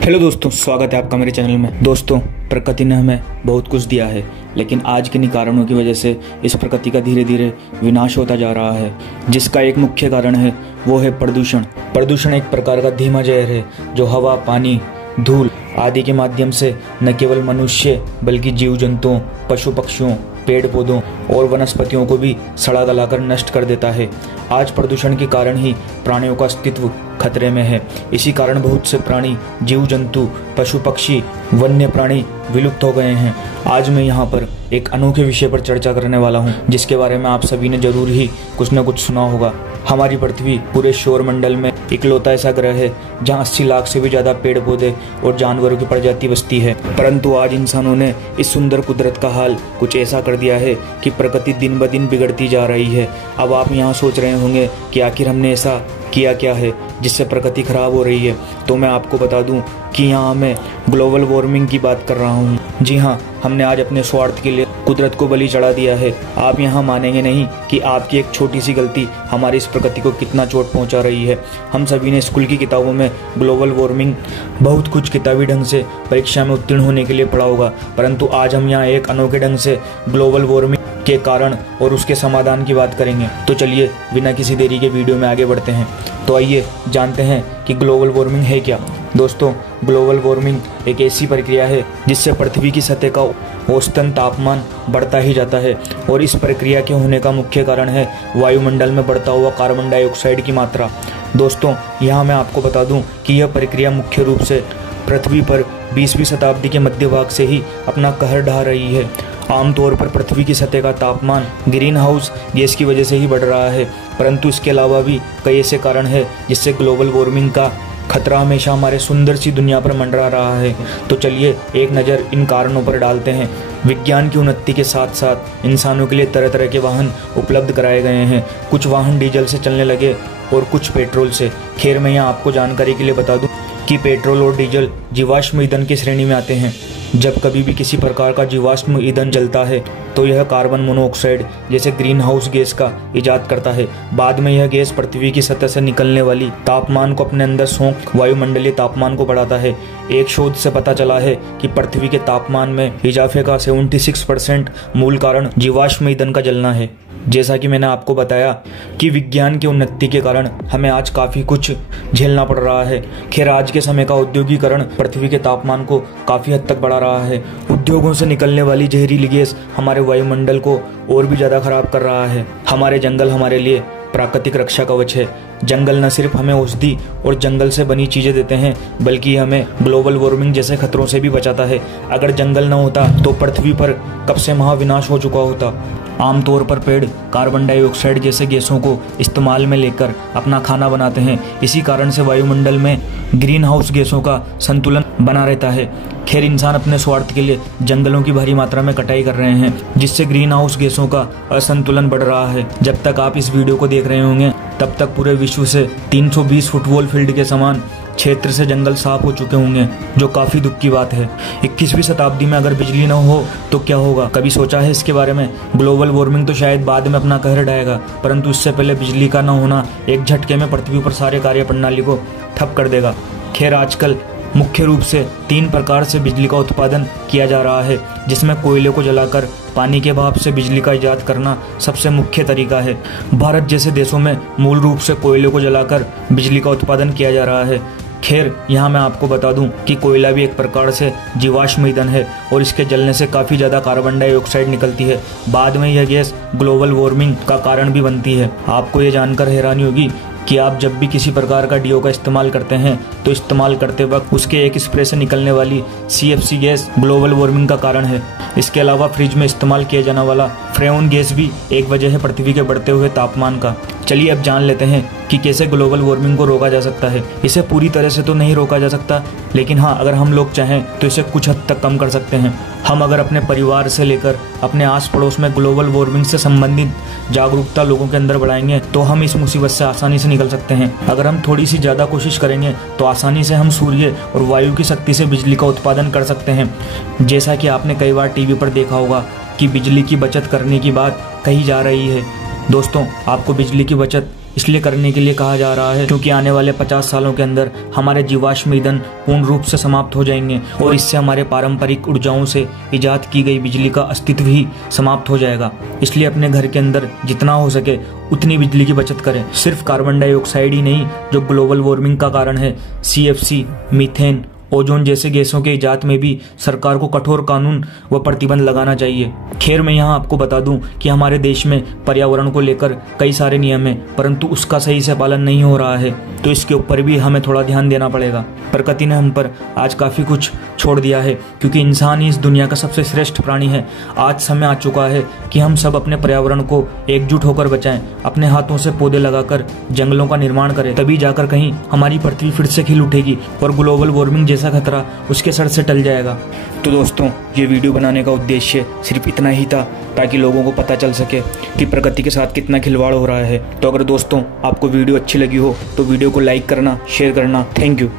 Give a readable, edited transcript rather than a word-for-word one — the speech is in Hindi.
हेलो दोस्तों, स्वागत है आपका मेरे चैनल में। दोस्तों, प्रकृति ने हमें बहुत कुछ दिया है, लेकिन आज किन्हीं कारणों की वजह से इस प्रकृति का धीरे धीरे विनाश होता जा रहा है, जिसका एक मुख्य कारण है वो है प्रदूषण। प्रदूषण एक प्रकार का धीमा जहर है जो हवा, पानी, धूल आदि के माध्यम से न केवल मनुष्य बल्कि जीव जंतुओं, पशु पक्षियों, पेड़ पौधों और वनस्पतियों को भी सड़ा गलाकर नष्ट कर देता है। आज प्रदूषण के कारण ही प्राणियों का अस्तित्व खतरे में है। इसी कारण बहुत से प्राणी, जीव जंतु, पशु पक्षी, वन्य प्राणी विलुप्त हो गए हैं। आज मैं यहाँ पर एक अनोखे विषय पर चर्चा करने वाला हूँ, जिसके बारे में आप सभी ने जरूर ही कुछ न कुछ सुना होगा। हमारी पृथ्वी पूरे सौरमंडल में इकलौता ऐसा ग्रह है जहाँ 80 लाख से भी ज्यादा पेड़ पौधे और जानवरों की प्रजाति बसती है। परंतु आज इंसानों ने इस सुंदर कुदरत का हाल कुछ ऐसा कर दिया है कि प्रकृति दिन ब दिन बिगड़ती जा रही है। अब आप यहाँ सोच रहे होंगे कि आखिर हमने ऐसा किया क्या है जिससे प्रकृति खराब हो रही है। तो मैं आपको बता दूं कि यहाँ मैं ग्लोबल वार्मिंग की बात कर रहा हूँ। जी हाँ, हमने आज अपने स्वार्थ के लिए कुदरत को बलि चढ़ा दिया है। आप यहाँ मानेंगे नहीं कि आपकी एक छोटी सी गलती हमारी इस प्रकृति को कितना चोट पहुँचा रही है। हम सभी ने स्कूल की किताबों में ग्लोबल वार्मिंग बहुत कुछ किताबी ढंग से परीक्षा में उत्तीर्ण होने के लिए पढ़ा होगा, परंतु आज हम यहाँ एक अनोखे ढंग से ग्लोबल वार्मिंग के कारण और उसके समाधान की बात करेंगे। तो चलिए बिना किसी देरी के वीडियो में आगे बढ़ते हैं। तो आइए जानते हैं कि ग्लोबल वार्मिंग है क्या। दोस्तों, ग्लोबल वार्मिंग एक ऐसी प्रक्रिया है जिससे पृथ्वी की सतह का औसतन तापमान बढ़ता ही जाता है, और इस प्रक्रिया के होने का मुख्य कारण है वायुमंडल में बढ़ता हुआ कार्बन डाइऑक्साइड की मात्रा। दोस्तों, यहाँ मैं आपको बता दूं कि यह प्रक्रिया मुख्य रूप से पृथ्वी पर 20वीं शताब्दी के मध्य भाग से ही अपना कहर ढा रही है। आमतौर पर पृथ्वी की सतह का तापमान ग्रीन हाउस गैस की वजह से ही बढ़ रहा है, परंतु इसके अलावा भी कई ऐसे कारण हैं जिससे ग्लोबल वार्मिंग का खतरा हमेशा हमारे सुंदर सी दुनिया पर मंडरा रहा है। तो चलिए एक नज़र इन कारणों पर डालते हैं। विज्ञान की उन्नति के साथ साथ इंसानों के लिए तरह तरह के वाहन उपलब्ध कराए गए हैं। कुछ वाहन डीजल से चलने लगे और कुछ पेट्रोल से। खैर, मैं यहाँ आपको जानकारी के लिए बता दूं कि पेट्रोल और डीजल जीवाश्म ईंधन की श्रेणी में आते हैं। जब कभी भी किसी प्रकार का जीवाश्म ईंधन जलता है तो यह कार्बन मोनोऑक्साइड जैसे ग्रीन हाउस गैस का इजाद करता है। बाद में यह गैस पृथ्वी की सतह से निकलने वाली तापमान को अपने अंदर सोख वायुमंडलीय तापमान को बढ़ाता है। एक शोध से पता चला है कि पृथ्वी के तापमान में इजाफे का 76% मूल कारण जीवाश्म ईंधन का जलना है। जैसा कि मैंने आपको बताया कि विज्ञान की उन्नति के कारण हमें आज काफ़ी कुछ झेलना पड़ रहा है। खैर, आज के समय का औद्योगिकरण पृथ्वी के तापमान को काफ़ी हद तक बढ़ा रहा है। उद्योगों से निकलने वाली जहरीली गैस हमारे वायुमंडल को और भी ज़्यादा खराब कर रहा है। हमारे जंगल हमारे लिए प्राकृतिक रक्षा कवच है। जंगल न सिर्फ हमें औषधि और जंगल से बनी चीजें देते हैं, बल्कि हमें ग्लोबल वार्मिंग जैसे खतरों से भी बचाता है। अगर जंगल न होता तो पृथ्वी पर कब से महाविनाश हो चुका होता। आमतौर पर पेड़ कार्बन डाइऑक्साइड जैसे गैसों को इस्तेमाल में लेकर अपना खाना बनाते हैं। इसी कारण से वायुमंडल में ग्रीन हाउस गैसों का संतुलन बना रहता है। खैर, इंसान अपने स्वार्थ के लिए जंगलों की भारी मात्रा में कटाई कर रहे हैं, जिससे ग्रीन हाउस गैसों का असंतुलन बढ़ रहा है। जब तक आप इस वीडियो को देख रहे होंगे तब तक पूरे विश्व से 320 फुटबॉल फील्ड के समान क्षेत्र से जंगल साफ हो चुके होंगे, जो काफी दुख की बात है। 21वीं शताब्दी में अगर बिजली न हो तो क्या होगा? कभी सोचा है इसके बारे में? ग्लोबल वार्मिंग तो शायद बाद में अपना कहर ढाएगा, परंतु इससे पहले बिजली का न होना एक झटके में पृथ्वी पर सारे कार्य प्रणाली को ठप कर देगा। खैर, आजकल मुख्य रूप से 3 प्रकार से बिजली का उत्पादन किया जा रहा है, जिसमें कोयले को जलाकर पानी के भाप से बिजली का इजाद करना सबसे मुख्य तरीका है। भारत जैसे देशों में मूल रूप से कोयले को जलाकर बिजली का उत्पादन किया जा रहा है। खैर, यहाँ मैं आपको बता दूं कि कोयला भी एक प्रकार से जीवाश्म ईंधन है और इसके जलने से काफ़ी ज़्यादा कार्बन डाइऑक्साइड निकलती है। बाद में यह गैस ग्लोबल वार्मिंग का कारण भी बनती है। आपको ये जानकर हैरानी होगी कि आप जब भी किसी प्रकार का डीओ का इस्तेमाल करते हैं तो इस्तेमाल करते वक्त उसके एक स्प्रे से निकलने वाली CFC गैस ग्लोबल वार्मिंग का कारण है। इसके अलावा फ्रिज में इस्तेमाल किया जाने वाला फ्रेओन गैस भी एक वजह है पृथ्वी के बढ़ते हुए तापमान का। चलिए अब जान लेते हैं कि कैसे ग्लोबल वार्मिंग को रोका जा सकता है। इसे पूरी तरह से तो नहीं रोका जा सकता, लेकिन हाँ, अगर हम लोग चाहें तो इसे कुछ हद तक कम कर सकते हैं। हम अगर अपने परिवार से लेकर अपने आस पड़ोस में ग्लोबल वार्मिंग से संबंधित जागरूकता लोगों के अंदर बढ़ाएंगे तो हम इस मुसीबत से आसानी से निकल सकते हैं। अगर हम थोड़ी सी ज़्यादा कोशिश करेंगे तो आसानी से हम सूर्य और वायु की शक्ति से बिजली का उत्पादन कर सकते हैं। जैसा कि आपने कई बार टीवी पर देखा होगा कि बिजली की बचत करने की बात कही जा रही है। दोस्तों, आपको बिजली की बचत इसलिए करने के लिए कहा जा रहा है क्योंकि आने वाले 50 सालों के अंदर हमारे जीवाश्म ईंधन पूर्ण रूप से समाप्त हो जाएंगे और इससे हमारे पारंपरिक ऊर्जाओं से इजाद की गई बिजली का अस्तित्व ही समाप्त हो जाएगा। इसलिए अपने घर के अंदर जितना हो सके उतनी बिजली की बचत करें। सिर्फ कार्बन डाइऑक्साइड ही नहीं जो ग्लोबल वार्मिंग का कारण है, CFC, मीथेन, ओजोन जैसे गैसों के इजाद में भी सरकार को कठोर कानून व प्रतिबंध लगाना चाहिए। खैर, मैं यहाँ आपको बता दूं कि हमारे देश में पर्यावरण को लेकर कई सारे नियम हैं, परंतु उसका सही से पालन नहीं हो रहा है, तो इसके ऊपर भी हमें थोड़ा ध्यान देना पड़ेगा। प्रकृति ने हम पर आज काफ़ी कुछ छोड़ दिया है क्योंकि इंसान ही इस दुनिया का सबसे श्रेष्ठ प्राणी है। आज समय आ चुका है कि हम सब अपने पर्यावरण को एकजुट होकर बचाएं, अपने हाथों से पौधे लगाकर जंगलों का निर्माण करें, तभी जाकर कहीं हमारी पृथ्वी फिर से खिल उठेगी और ग्लोबल वार्मिंग जैसा खतरा उसके सर से टल जाएगा। तो दोस्तों, ये वीडियो बनाने का उद्देश्य सिर्फ इतना ही था ताकि लोगों को पता चल सके कि प्रकृति के साथ कितना खिलवाड़ हो रहा है। तो अगर दोस्तों आपको वीडियो अच्छी लगी हो तो वीडियो को लाइक करना, शेयर करना। Thank you.